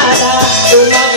나라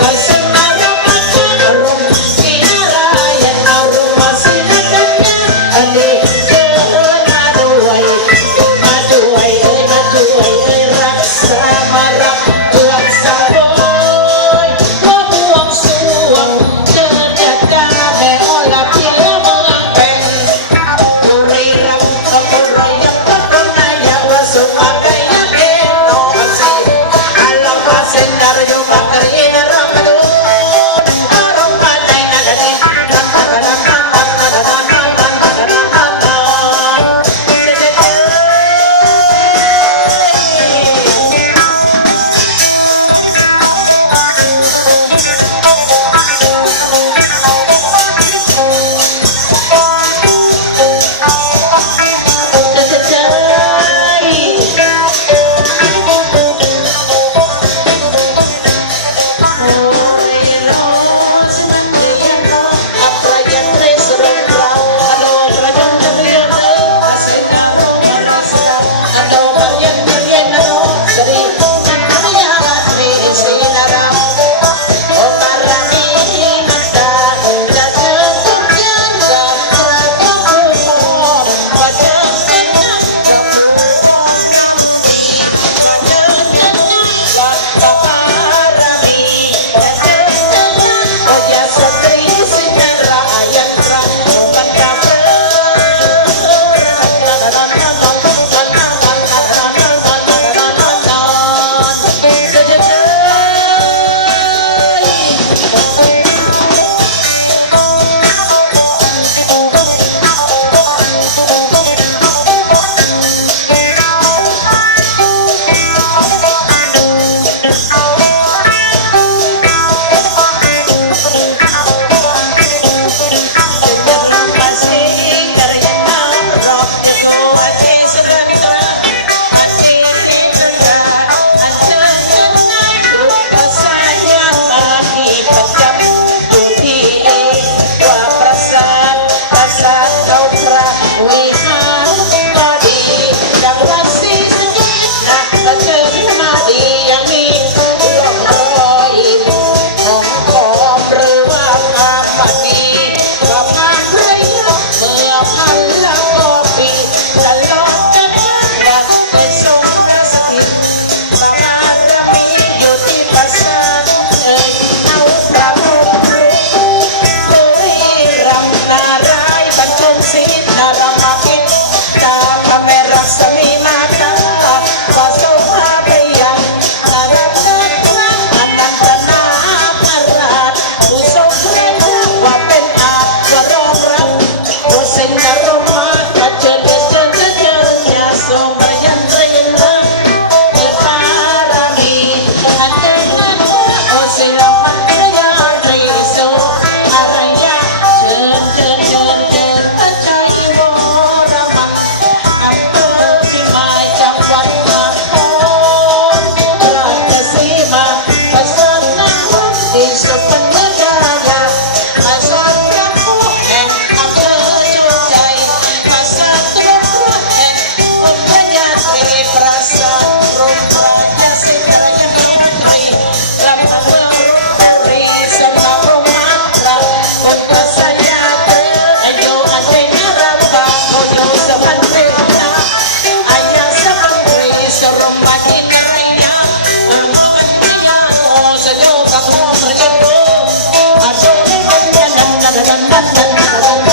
la la la la la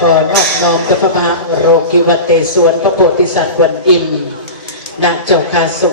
ขอนอบน้อมกับพระมหาโรกิวเตสวนพระโพธิสัตว์กวนอิมณเจ้าคาทรง